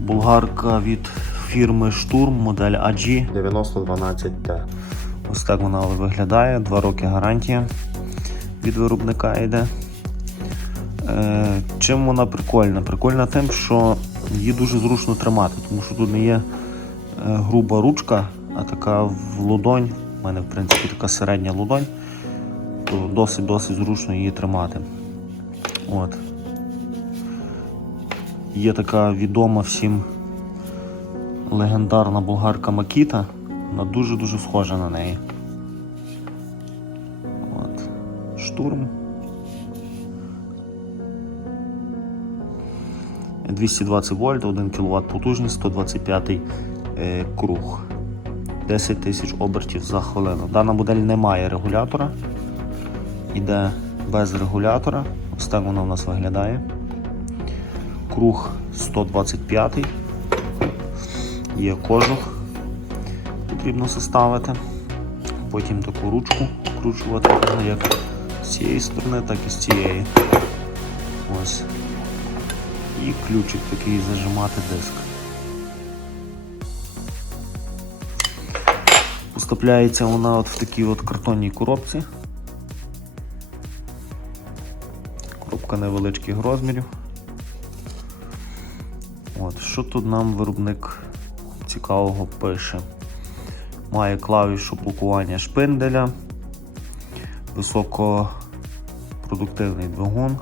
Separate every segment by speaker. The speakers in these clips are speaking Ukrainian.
Speaker 1: Болгарка від фірми Штурм, модель AG.
Speaker 2: 9012T.
Speaker 1: Ось так вона виглядає. Два роки гарантія від виробника йде. Е, чим вона прикольна? Прикольна тим, що її дуже зручно тримати, тому що тут не є е, груба ручка, а така в ладонь. У мене, в принципі, така середня ладонь, то досить-досить зручно її тримати. От. Є така відома всім легендарна болгарка Макіта. Вона дуже-дуже схожа на неї. От. Штурм. 220 вольт, 1 кВт потужність, 125 е, круг. 10 тисяч обертів за хвилину. Дана модель не має регулятора. Іде без регулятора. Ось так вона у нас виглядає. Круг 125. Є кожух потрібно составити. Потім таку ручку вкручувати можна як з цієї сторони, так і з цієї. Ось. І ключик такий зажимати диск. Поступляється вона от в такій от картонній коробці. Коробка невеличких розмірів. От, що тут нам виробник цікавого пише? Має клавішу блокування шпинделя, високопродуктивний двигун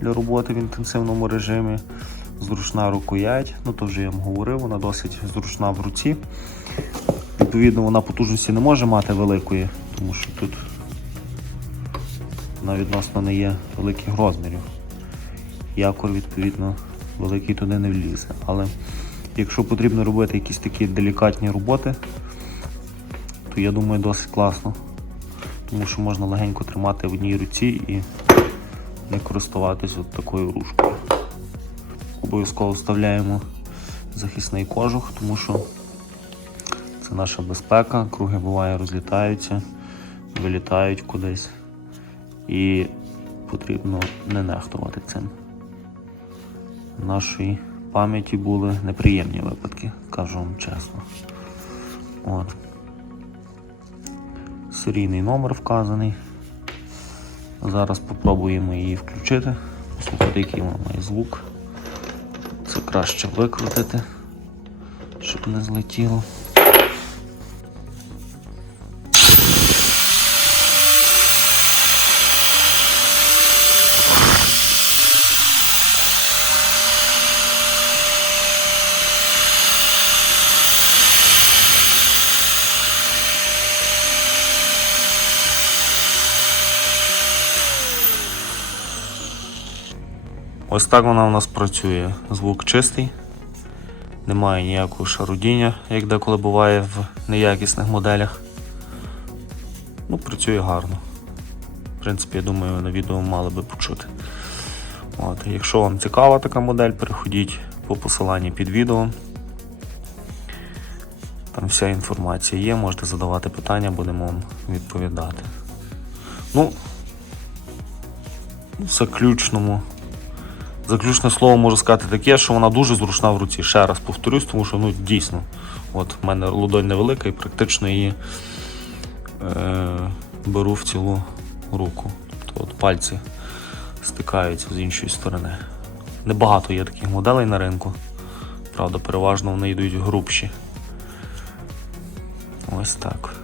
Speaker 1: для роботи в інтенсивному режимі, зручна рукоять, ну то вже я вам говорив, вона досить зручна в руці. Відповідно, вона потужності не може мати великої, тому що тут вона відносно не є великих розмірів. Якор, відповідно, великий туди не влізе. Але якщо потрібно робити якісь такі делікатні роботи, то я думаю досить класно. Тому що можна легенько тримати в одній руці і не користуватись от такою ручкою. Обов'язково вставляємо захисний кожух, тому що це наша безпека, круги буває розлітаються, вилітають кудись. І потрібно не нехтувати цим. Нашій пам'яті були неприємні випадки, кажу вам чесно. От. Серійний номер вказаний. Зараз спробуємо її включити, послухати, який вона має звук. Це краще викрутити, щоб не злетіло. Ось так вона у нас працює. Звук чистий, немає ніякого шарудіння, як деколи буває в неякісних моделях. Ну, працює гарно. В принципі, я думаю, на відео мали би почути. От, якщо вам цікава така модель, переходіть по посиланні під відео. Там вся інформація є, можете задавати питання, будемо вам відповідати. Ну, в заключному Заключне слово можу сказати таке, що вона дуже зручна в руці. Ще раз повторюсь, тому що ну, дійсно, от в мене ладонь невелика і практично її е, беру в цілу руку. Тобто от пальці стикаються з іншої сторони. Небагато є таких моделей на ринку. Правда, переважно вони йдуть грубші. Ось так.